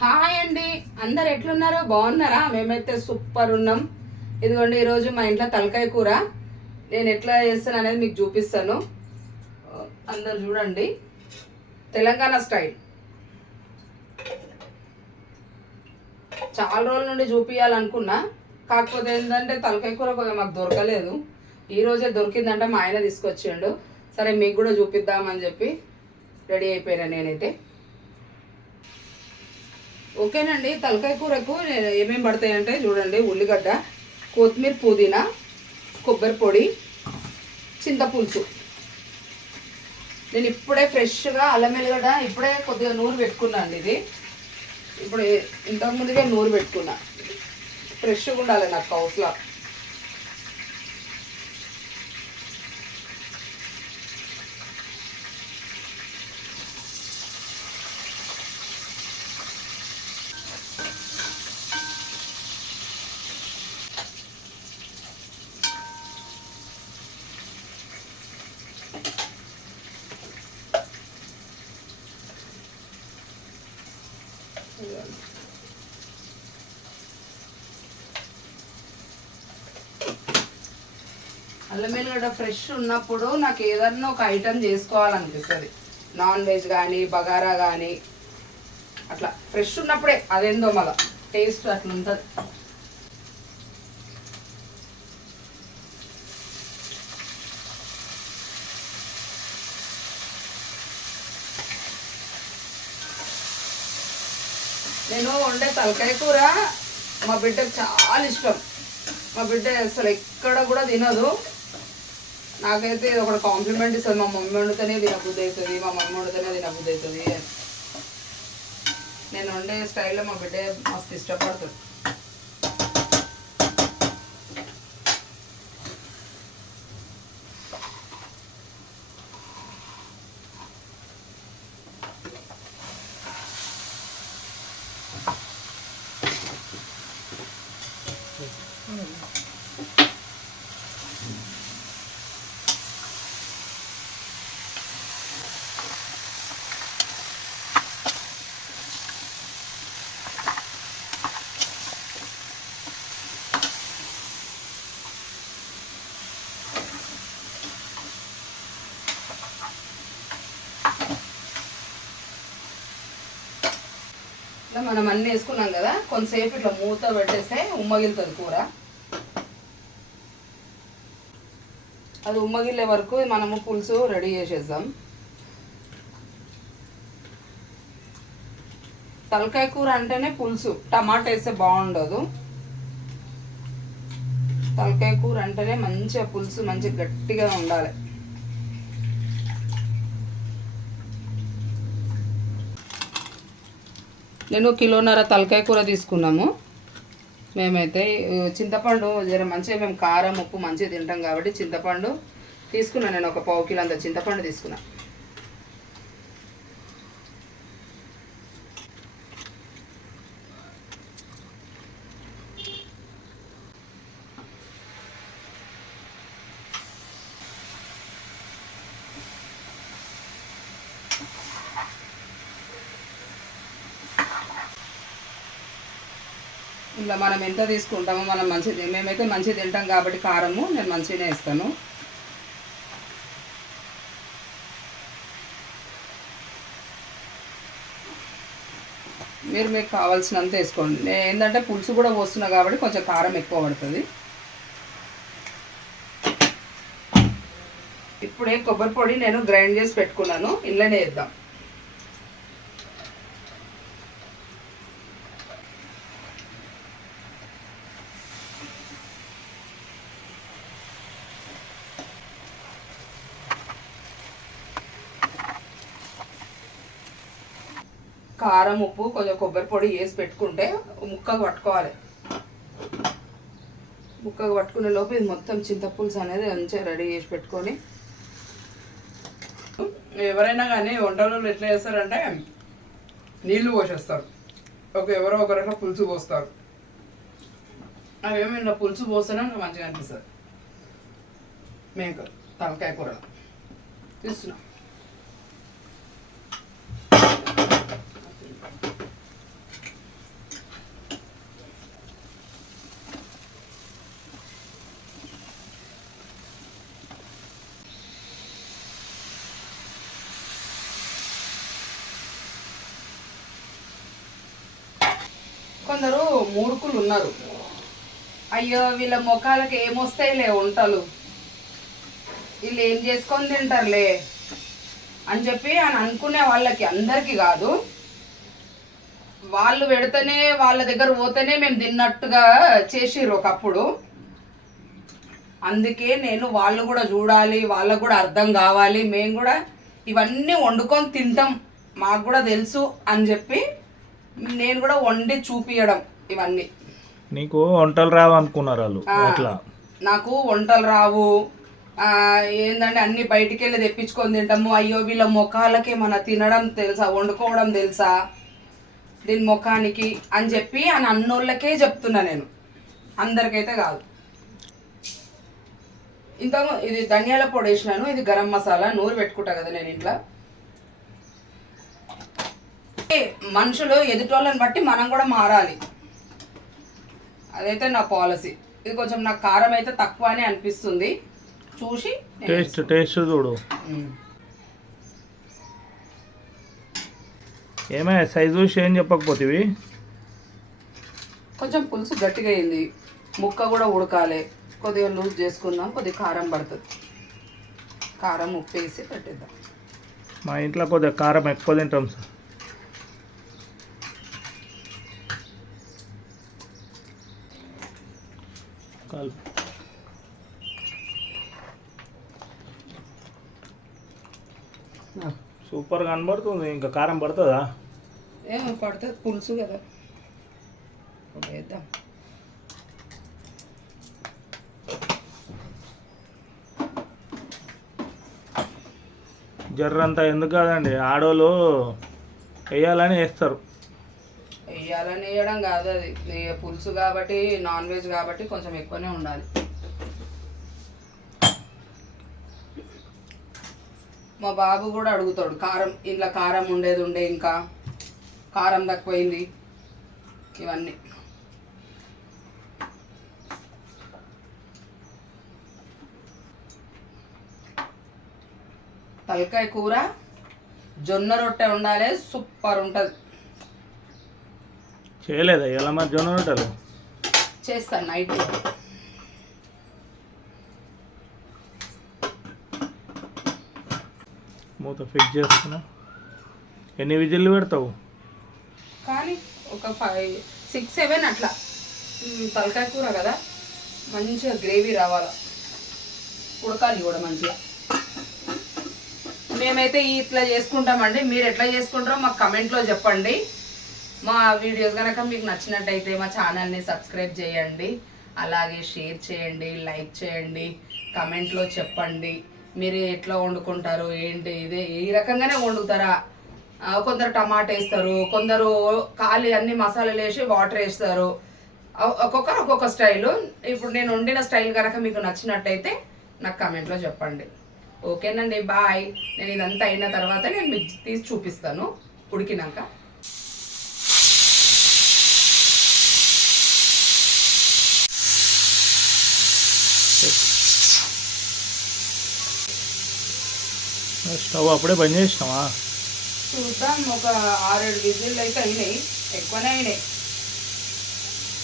Hi అండి, అందరు ఎట్లున్నారో బాగున్నారా? మేమైతే సూపర్ ఉన్నాం. ఇదిగోండి, ఈరోజు మా ఇంట్లో తలకాయ కూర నేను ఎట్లా చేస్తాను అనేది మీకు చూపిస్తాను. అందరు చూడండి, తెలంగాణ స్టైల్. చాలా రోజుల నుండి చూపించాలనుకున్నా, కాకపోతే ఏంటంటే తలకాయ కూర కొంచెం మాకు దొరకలేదు. ఈరోజే దొరికిందంటే మా ఆయన తీసుకొచ్చిండు. సరే మీకు కూడా చూపిద్దామని చెప్పి రెడీ అయిపోయినా నేనైతే. ఓకేనండి, తలకాయ కూరకు ఏమేమి పడతాయంటే చూడండి: ఉల్లిగడ్డ, కొత్తిమీర, పుదీనా, కొబ్బరి పొడి, చింతపులుసు. నేను ఇప్పుడే ఫ్రెష్గా అల్లం వెల్లిగడ్డ ఇప్పుడే కొద్దిగా నూరు పెట్టుకున్నాను. ఇది ఇప్పుడు ఇంతకుముందుగా నూరు పెట్టుకున్నా. ఫ్రెష్గా ఉండాలి నాకు హౌస్లో. అల్లం వెల్లిగడ్డ ఫ్రెష్ ఉన్నప్పుడు నాకు ఏదన్నా ఒక ఐటెం చేసుకోవాలనిపిస్తుంది. నాన్ వెజ్ కానీ బగారా కానీ అట్లా ఫ్రెష్ ఉన్నప్పుడే అదేందో మళ్ళా టేస్ట్ అట్లా ఉంటుంది. నేను వండే తలకాయ కూర మా బిడ్డకు చాలా ఇష్టం. మా బిడ్డ అసలు ఎక్కడ కూడా తినదు. నాకైతే ఇది ఒకటి కాంప్లిమెంట్ ఇస్తుంది: మా మమ్మీ వండితేనే తినబుద్ధి అవుతుంది, మా మమ్మీ వండితేనే తినబుద్ధి అవుతుంది. నేను వండే స్టైల్లో మా బిడ్డ మస్తు ఇష్టపడుతుంది. ఇట్లా మనం అన్నీ వేసుకున్నాం కదా, కొంతసేపు ఇట్లా మూత పెట్టేస్తే ఉమ్మగిలుతుంది కూర. అది ఉమ్మగిల్లే వరకు మనము పులుసు రెడీ చేసేద్దాం. తలకాయ కూర అంటేనే పులుసు, టమాటా వేస్తే బాగుండదు. తలకాయ కూర అంటేనే మంచిగా పులుసు మంచిగా గట్టిగా ఉండాలి. నేను కిలోన్నర తలకాయ కూర తీసుకున్నాము. మేమైతే చింతపండు జర మంచిగా, మేము కారం ఉప్పు మంచిగా తింటాం కాబట్టి చింతపండు తీసుకున్నాను. నేను ఒక పావు కిలో అంత చింతపండు తీసుకున్నా. ఇలా మనం ఎంత తీసుకుంటామో మనం మంచిది, మేమైతే మంచిగా తింటాం కాబట్టి కారము నేను మంచిగానే ఇస్తాను. మీరు మీకు కావాల్సినంత వేసుకోండి. నేను ఏంటంటే పులుసు కూడా పోస్తున్నా కాబట్టి కొంచెం కారం ఎక్కువ పడుతుంది. ఇప్పుడే కొబ్బరి పొడి నేను గ్రైండ్ చేసి పెట్టుకున్నాను, ఇళ్ళనే వేద్దాం. కారం ఉప్పు కొంచెం కొబ్బరి పొడి వేసి పెట్టుకుంటే ముక్కకు పట్టుకోవాలి. ముక్కకు పట్టుకునే లోపు ఇది మొత్తం చింతపులుసు అనేది మంచిగా రెడీ చేసి పెట్టుకొని, ఎవరైనా కానీ వంటలలో ఎట్లా చేస్తారంటే నీళ్లు పోసేస్తారు. ఎవరో ఒకరైనా పులుసు పోస్తారు. అవేమో ఇలా పులుసు పోస్తేనే మంచిగా అనిపిస్తుంది. మేక తలకాయ కూర తీస్తున్నాం. కొందరు మూర్ఖులు ఉన్నారు, అయ్యో వీళ్ళ ముఖాలకి ఏమొస్తాయిలే వంటలు, వీళ్ళు ఏం చేసుకొని తింటారులే అని చెప్పి అని అనుకునే వాళ్ళకి, అందరికీ కాదు, వాళ్ళు పెడితేనే వాళ్ళ దగ్గర పోతేనే మేము తిన్నట్టుగా చేసిర్రు ఒకప్పుడు. అందుకే నేను వాళ్ళు కూడా చూడాలి, వాళ్ళకు కూడా అర్థం కావాలి, మేము కూడా ఇవన్నీ వండుకొని తింటాం, మాకు కూడా తెలుసు అని చెప్పి నేను కూడా వండి చూపించడం. ఇవన్నీ నీకు వంటలు రావు అనుకున్నారు వాళ్ళు. అట్లా నాకు వంటలు రావు, ఏంటంటే అన్ని బయటికి వెళ్ళి తెప్పించుకొని తింటాము, అయ్యో వీళ్ళ ముఖాలకి మన తినడం తెలుసా, వండుకోవడం తెలుసా దీని ముఖానికి అని చెప్పి అని అన్నోళ్ళకే చెప్తున్నా నేను, అందరికైతే కాదు. ఇంత ఇది ధనియాల పొడి వేసినాను, ఇది గరం మసాలా నూరు పెట్టుకుంటా కదా నేను ఇంట్లో. మనుషులు ఎదుటోళ్ళని బట్టి మనం కూడా మారాలి, అదైతే నా పాలసీ. ఇది కొంచెం నాకు కారం అయితే తక్కువ అని అనిపిస్తుంది, చూసి టేస్ట్ చూడు. ఏమైనా సైజు చూసి ఏం చెప్పకపోతేవి. కొంచెం పులుసు గట్టిగా అయింది, ముక్క కూడా ఉడకాలి, కొద్దిగా లూజ్ చేసుకుందాం, కొద్దిగా కారం పడుతుంది, కారం ఉప్పు వేసి పెట్టేద్దాం. మా ఇంట్లో కొద్దిగా కారం ఎక్కువ తింటాం సార్. సూపర్ కనబడుతుంది. ఇంకా కారం పడుతుందా? ఏమో పడుతుంది, పులుసు కదా. వేద్దాం. జర్రంతా ఎందుకు కాదండి, ఆడోళ్ళు వేయాలని వేస్తారు. వేయాలని వేయడం కాదు, అది పులుసు కాబట్టి, నాన్ వెజ్ కాబట్టి కొంచెం ఎక్కువనే ఉండాలి. మా బాబు కూడా అడుగుతాడు, కారం ఇంట్లో కారం ఉండేది ఉండే, ఇంకా కారం తక్కువైంది, ఇవన్నీ. తలకాయ కూర జొన్న రొట్టె ఉండాలి, సూపర్ ఉంటుంది. చేయలేదా ఇలా మరి జొన్న రొట్టెలు? చేస్తాను నైట్. మూత ఫిక్స్ చేస్తున్నా. ఎన్ని విజిల్లు పెడతావు? కానీ ఒక 5, 6, 7 అట్లా. తలకాయ కూర కదా, మంచిగా గ్రేవీ రావాలి, ఉడకాలి కూడా మంచిగా. మేమైతే ఇట్లా చేసుకుంటామండి, మీరు ఎట్లా చేసుకుంటారో మాకు కమెంట్లో చెప్పండి. మా వీడియోస్ కనుక మీకు నచ్చినట్టయితే మా ఛానల్ని సబ్స్క్రైబ్ చేయండి, అలాగే షేర్ చేయండి, లైక్ చేయండి, కమెంట్లో చెప్పండి మీరు ఎట్లా వండుకుంటారు, ఏంటి ఇదే ఈ రకంగానే వండుతారా. కొందరు టమాటా వేస్తారు, కొందరు ఖాళీ అన్ని మసాలాలు వేసి వాటర్ వేస్తారు, ఒక్కొక్కరు ఒక్కొక్క స్టైలు. ఇప్పుడు నేను వండిన స్టైల్ కనుక మీకు నచ్చినట్టయితే నాకు కమెంట్లో చెప్పండి. ఓకేనండి, బాయ్. నేను ఇదంతా అయిన తర్వాత నేను మీకు తీసి చూపిస్తాను ఉడికినాక. స్టవ్ అప్పుడే బంద్ చేసినావా? చూద్దాం, ఒక 6-7 విజిల్లు అయితే అయినాయి, ఎక్కువనే అయినాయి.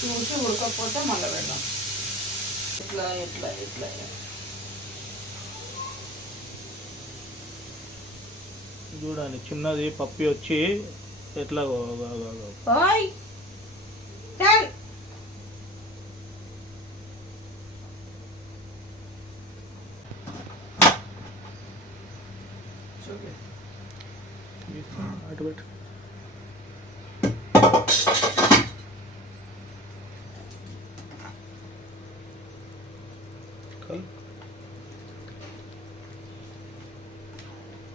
చూసి ఉడకపోతే మళ్ళీ పెడదాం. ఇట్లా ఇట్లా ఇట్లా చూడండి, చిన్నది పప్పి వచ్చి ఎట్లా అటు పెట్టు.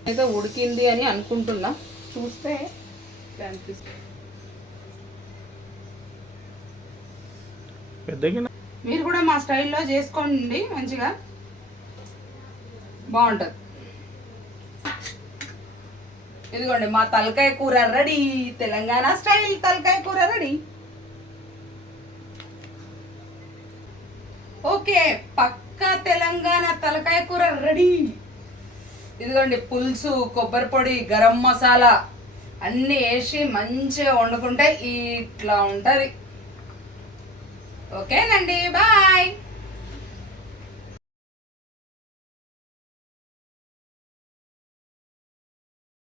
అయితే ఉడికింది అని అనుకుంటున్నా, చూస్తే పెద్దగా. మీరు కూడా మా స్టైల్లో చేసుకోండి, మంచిగా బాగుంటుంది. ఇదిగోండి మా తలకాయ కూర రెడీ, తెలంగాణ స్టైల్ తలకాయ కూర రెడీ. ఓకే, పక్కా తెలంగాణ తలకాయ కూర రెడీ. ఇదిగోండి పులుసు, కొబ్బరి పొడి, గరం మసాలా అన్నీ వేసి మంచిగా వండుకుంటే ఇట్లా ఉంటుంది. ఓకేనండి బాయ్.